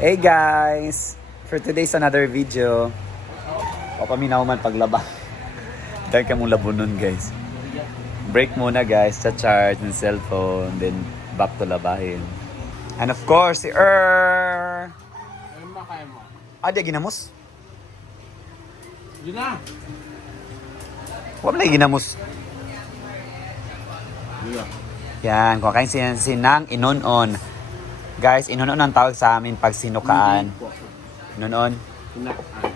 Hey guys! For today's another video. Papaminaw man paglaba. Dahil ka mong labunon guys. Break muna guys, cha-charge ng cellphone, then back to labahin. And of course, si Ano ba kaya mo? di ginamos? Yun na! Huwag na ginamos. Yun. Yan, kung kain sinang inunon. Guys, inunon ang tawag sa amin pag sinukaan. Inunon. Sinakaan.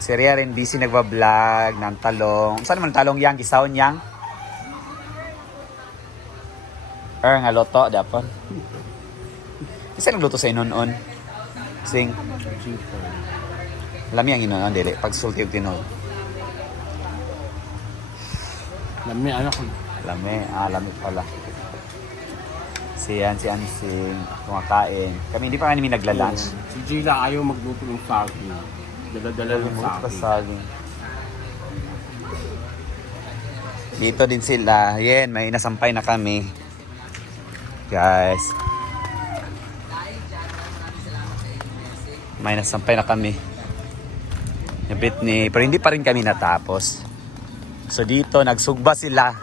Si Rhea rin busy nagbablog ng talong. Saan naman talong yang? Gisawon yang? Nga loto, dapat. Isa nagluto sa inunon. Sing. Lami ang inunon, dili. Pag sulti yung tinol. Lami, ano ko? Lami pala. Si Ansing, kumakain. Kami hindi pa kami nagla-lunch. Si Gila ayaw magluto ng saging. Dala-dala ng saging. Saging. Dito din sila. Yan, may nasampay na kami. Guys. May nasampay na kami. Nabit ni, pero hindi pa rin kami natapos. So dito, nagsugba sila.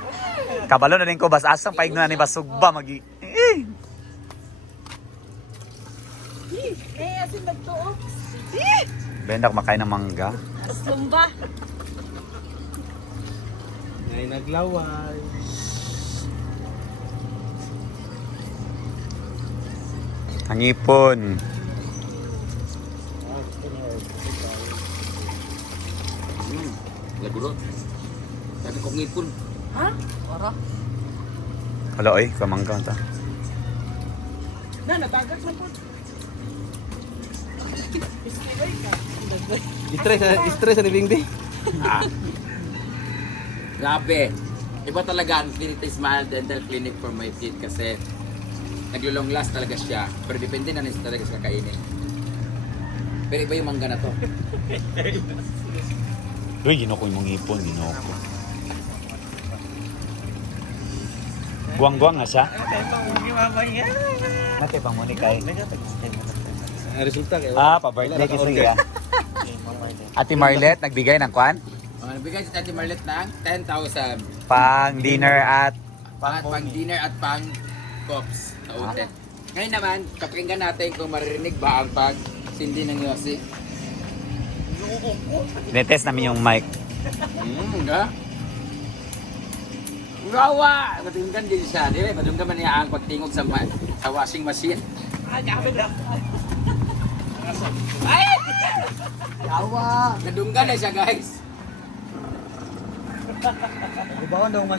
Kabalo na rin ko, bas asang paig na ni basugba. Asin nagtuo. Benda kumakain ng mangga. Lumba. Ngay naglaway. Hangipon. Lagurot. Sabi ko ngipon. Ha? Ora. Hala, oy, kamangga ta. Natagas na po. Stress sa living day. Grabe. Iba talaga ang Clinic Smile Dental Clinic for my teeth kasi naglulong last talaga siya. Pero depende na rin talaga sa kakainin. Pero iba yung mangga na to. Uy, ginoko yung mga hipon, ginoko. Guwang-guwang nga siya. Nate pang muni kay. Ang resulta kayo. Pa-birthday kasi siya. Ate Marlet, nagbigay ng kwan? Nabigay si Tati Marlet ng 10,000. Pang dinner at Pang dinner at pang cups sa hotel. Ngayon naman, kapakinggan natin kung maririnig ba ang pag sindi ng yosi. tinetest namin yung mic. Nga? Urawa! Madunggan din siya. Di ba? Madunggan man niya ang pagtingog sa washing machine. Yawa! Nadunggan na siya guys.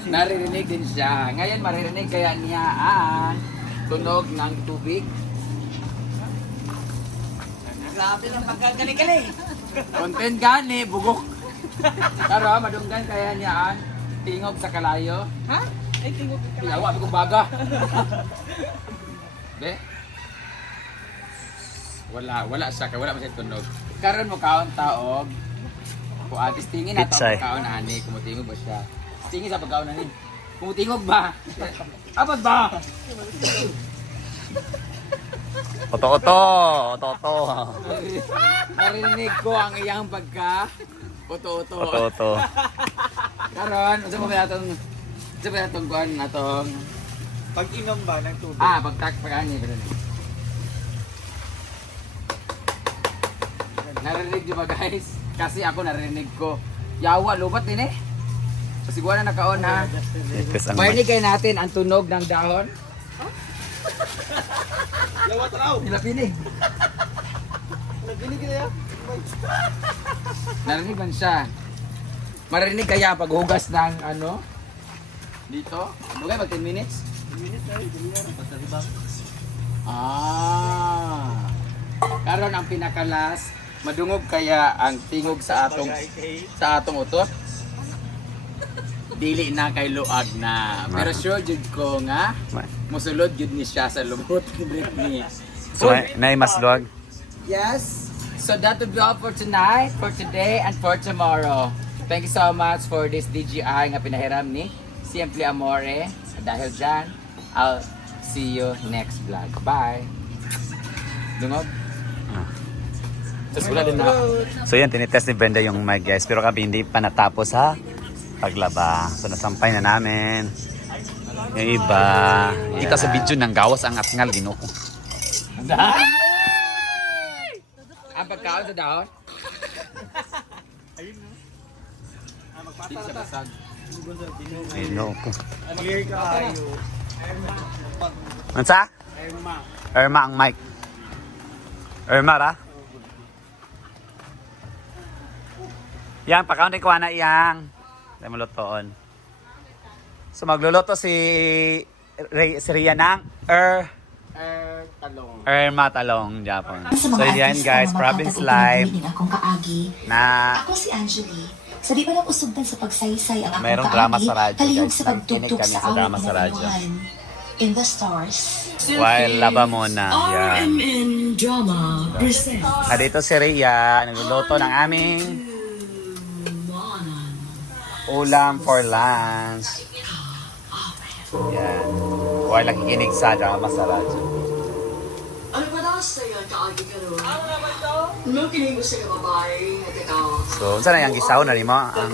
Naririnig din siya. Ngayon maririnig kaya niya ang tunog ng tubig. Grabe ng pagkagaling-galing. Content gani, bugok. Pero madunggan kaya niya ang tingog sa kalayo. Ha? Ay, tingog ka. Yawa, ko baga. Be? Wala siya, kaya wala siya tunog. Karon mo kaon taog. Kung atis tingin na Pitsay. taog kaon ani, kumutingog ba siya? Tingin sa pagkaon ani. Kumutingog ba? Apat ba? Oto-oto! Oto-oto! Narinig ko ang iyang pagka uto-uto. Oto-oto. Karon, unsa mo ba atong kuan atong Pag-inom ba ng tubig? pag-ani pero narinig niyo ba guys? Kasi ako narinig ko. Yawa, lubat din eh. Pasiguan na nakaon ha. Tinetest ang Marinig mic. kayo natin ang tunog ng dahon. Lawat raw! Nilapinig. Naginig na yan. Narinig man siya. Marinig kaya paghugas ng ano? Dito? Ano kayo? 10 minutes? 10 minutes ay. Karon ang pinakalas, madungog kaya ang tingog sa atong utot? Dili na kay luag na. Pero sure jud ko nga musulod jud ni siya sa lubot ni. So, may masluag. Yes. So that will be all for tonight, for today, and for tomorrow. Thank you so much for this DJI nga pinahiram ni Simple Amore. Dahil dyan, I'll see you next vlog. Bye! Dungog? So yan, tinitest ni Brenda yung mic guys. Pero kami hindi pa natapos ha paglaba. So nasampay na namin. Yung iba. Kita sa video ng gawas ang atngal ginoo ko. Ang pagkaon sa dahon? Hindi siya basag. Ginoo ko. Ansa? Irma ang mic. Irma ra? Yang pagkaon ko na iyang. Dahil malutoon. So magluluto si Ria ng Talong. Irma Talong, Japon. Sa So mga yan artista guys, na province magkatauhan life din akong kaagi. na Ako si Angeli. Sa di ba lang usugdan sa pagsaysay ang akong Mayroong kaagi, drama sa radyo, halihog guys. sa Nakikinig pagtugtog kami sa sa drama awit sa na radyo. inuhan. In the Stars. while laba muna. Yan. RMN Drama presents Ah, dito si Ria, nagluluto ng aming ulam for lunch. Yan. While nakikinig sa drama sa radyo. Ano ba daw sa'yo ang kaagi ka ron? Ano kinig mo sa babae? So, saan na yung gisaw na rin mo? Ang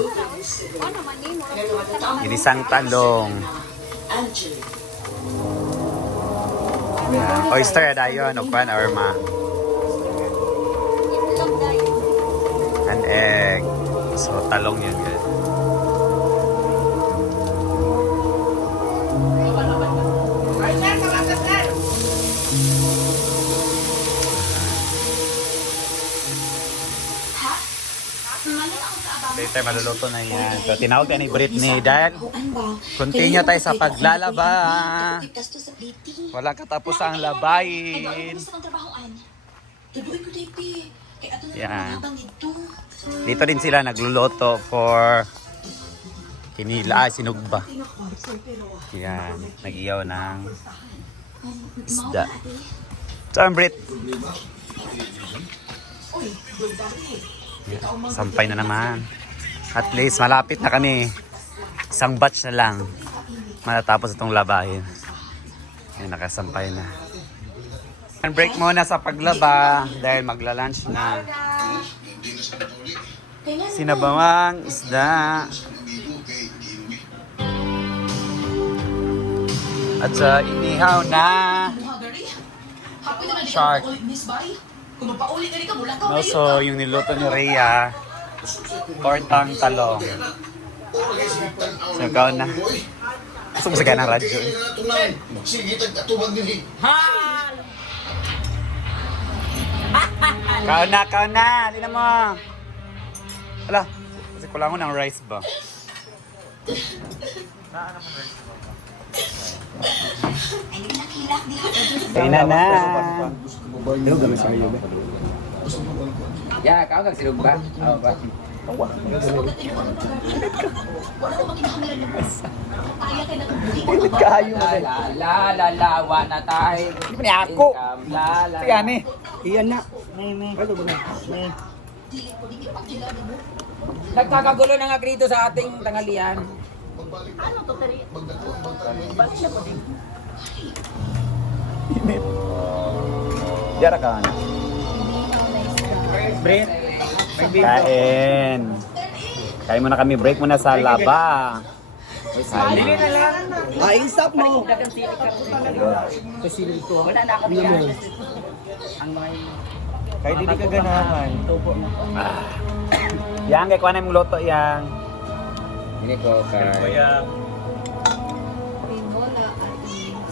ginisang talong. Angeli. Yan. Oyster na yun, o pan or ma. An egg. So, talong yun guys. Later maluluto na yan. So, tinawag ka ni Britney dahil continue tayo sa paglalaba. Wala katapos ang labayin. Yan. Dito din sila nagluluto for kinila, sinugba. Yan, nag-iyaw ng isda. So, ang Brit. Sampay na naman. At least malapit na kami. Isang batch na lang. Matatapos itong labahin. Yan, nakasampay na. Break muna sa paglaba dahil magla-lunch na. Sinabawang isda. At sa inihaw na shark. Also, yung niluto ni Rhea, tortang talong. So, ikaw na. Gusto mo sa ganang radyo eh. Kau na, di na mo. Ala, kasi kulangon ng rice ba? Kaya na. Ya, kau kag silog ba? Oo ba? Kayo mo Lalawa na tayo. Di ba ni ako? Lala. Kaya ni. Iyan na. Nagkakagulo na nga dito sa ating tanghalian. Diara ka na. Bread. Kain. Kain muna kami. Break muna sa laba. Kain. Ay, stop mo. Kahit hindi ka ganahan. Yang, kaya kuha na yung luto yang. Ini ko kay.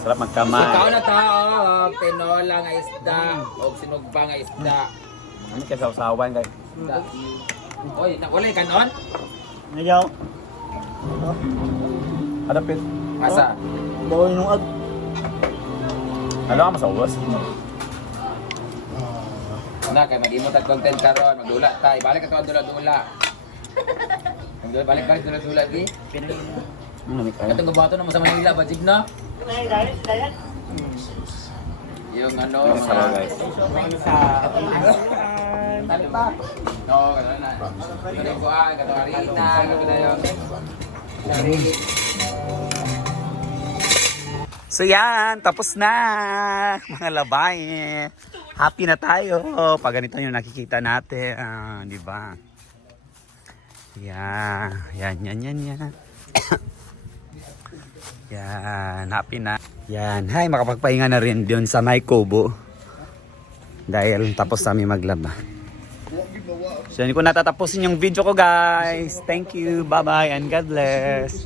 Sarap magkamay. Ikaw na tao, tinola nga isda o sinugba nga isda. Ano kaya sa usawan guys? Oy, wala kanon? Ngayaw. Adapit. Asa? Bawal nung ag. Ano ka masawas? Na kay mag-imo tag content karon, magdula ta, ibalik ka to dula-dula. Balik dula-dula di. Ano ni kayo? Katong gabato na mo sa Manila, bajig na. Yung ano, Masarap guys. Tali pa. Oo, gano'n na. Gano'n ko gano'n harina, gano'n na yun. So yan, tapos na mga labay. Happy na tayo. Pag ganito yung nakikita natin. Di ba? Yan. Yan. Yan. Happy na. Yan. Hay, makapagpahinga na rin doon sa May Kubo. Dahil tapos kami maglaba. So, hindi ko natatapusin yung video ko, guys. Thank you. Bye-bye and God bless.